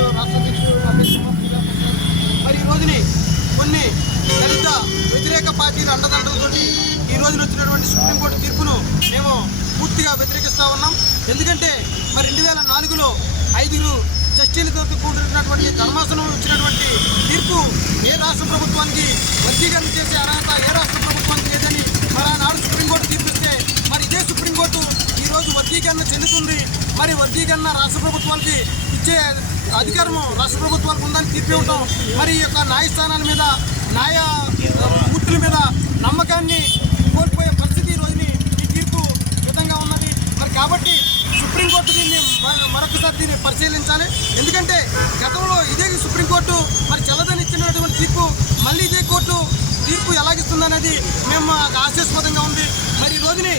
పార్టీలు రాష్ట్ర అధ్యక్షుడు మరి ఈ రోజుని కొన్ని దళిత వ్యతిరేక పార్టీల అండదండలతోటి ఈ రోజున వచ్చినటువంటి సుప్రీంకోర్టు తీర్పును మేము పూర్తిగా వ్యతిరేకిస్తూ ఉన్నాం. ఎందుకంటే మరి 2004లో 5 జస్టిస్లతో కూడినటువంటి ధర్మాసనం ఇచ్చినటువంటి తీర్పు ఏ రాష్ట్ర ప్రభుత్వానికి వర్గీకరణ చేసే అర్హత ఏ రాష్ట్ర ప్రభుత్వానికి లేదని మరి ఆనాడు సుప్రీంకోర్టు తీర్పిస్తే మరి ఇదే సుప్రీంకోర్టు ఈరోజు వర్గీకరణ చెందుతుంది. మరి వర్గీకరణ రాష్ట్ర ప్రభుత్వానికి ఇచ్చే అధికారము రాష్ట్ర ప్రభుత్వాలకు ఉందని తీర్పు ఇవ్వటం మరి ఈ యొక్క న్యాయస్థానాల మీద న్యాయమూర్తుల మీద నమ్మకాన్ని కోల్పోయే పరిస్థితి ఈ రోజుని ఈ తీర్పు విధంగా ఉన్నది. మరి కాబట్టి సుప్రీంకోర్టు దీన్ని మరొకసారి దీన్ని పరిశీలించాలి. ఎందుకంటే గతంలో ఇదే సుప్రీంకోర్టు మరి చల్లదని ఇచ్చినటువంటి తీర్పు మళ్ళీ ఇదే కోర్టు తీర్పు ఎలాగిస్తుందనేది మేము ఆశాస్పదంగా ఉంది. మరి ఈ రోజుని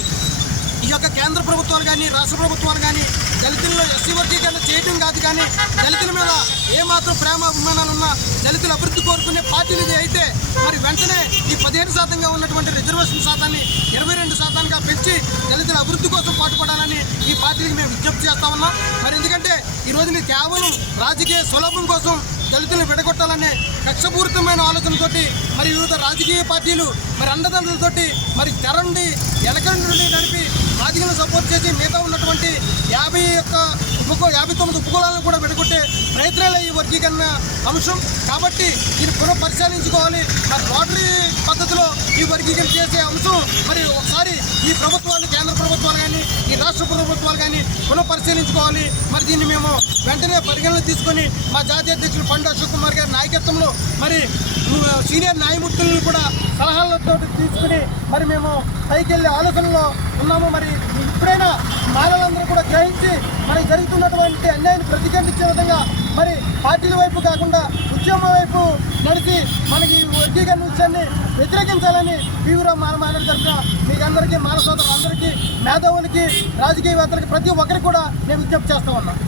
ఈ యొక్క కేంద్ర ప్రభుత్వాలు కానీ రాష్ట్ర ప్రభుత్వాలు కానీ దళితుల్లో ఎస్సీ వర్గీకరణ చేయడం కాదు, కానీ దళితుల మీద ఏమాత్రం ప్రేమ అభిమానాలు ఉన్నా దళితుల అభివృద్ధి కోరుకునే పార్టీలు ఇది అయితే మరి వెంటనే ఈ 15% ఉన్నటువంటి రిజర్వేషన్ శాతాన్ని 22%గా పెంచి దళితుల అభివృద్ధి కోసం పాటుపడాలని ఈ పార్టీలకు మేము విజ్ఞప్తి చేస్తా ఉన్నాం. మరి ఎందుకంటే ఈ రోజుని కేవలం రాజకీయ సులభం కోసం దళితులను విడగొట్టాలనే కక్షపూరితమైన ఆలోచనతోటి మరి వివిధ రాజకీయ పార్టీలు మరి అండదండలతోటి మరి తెరండి ఎలకండి నుండి నడిపి రాజకీయాలను సపోర్ట్ చేసి మిగతా ఉన్నటువంటి 59 ఉపకులాలను కూడా విడగొట్టే ప్రయత్నాలే ఈ వర్గీకరణ అంశం. కాబట్టి ఇది పునఃపరిశీలించుకోవాలి. మరి రోటరీ పద్ధతిలో ఈ వర్గీకరణ చేసే అంశం మరి ఒకసారి ఈ ప్రభుత్వాలు కేంద్ర ప్రభుత్వాలు కానీ ఈ రాష్ట్ర ప్రభుత్వాలు కానీ పునఃపరిశీలించుకోవాలి. మరి దీన్ని మేము వెంటనే పరిగణన తీసుకొని మా జాతీయ అధ్యక్షులు పండు అశోక్ కుమార్ గారి నాయకత్వంలో మరి సీనియర్ న్యాయమూర్తులను కూడా సలహాలతో తీసుకుని మరి మేము పైకి వెళ్ళే ఆలోచనలో ఉన్నాము. మరి ఇప్పుడైనా మానవులందరూ కూడా గ్రహించి మరి జరుగుతున్నటువంటి అన్యాయాన్ని ప్రతిఘటించే విధంగా మరి పార్టీల వైపు కాకుండా ఉద్యమం వైపు నడిచి మనకి వర్గీకరణ విషయాన్ని వ్యతిరేకించాలని తీవ్ర మానవ తరఫున మీకు అందరికీ మానవ సోదరులందరికీ మేధావులకి రాజకీయవేత్తలకి ప్రతి ఒక్కరికి కూడా నేను విజ్ఞప్తి చేస్తా ఉన్నాను.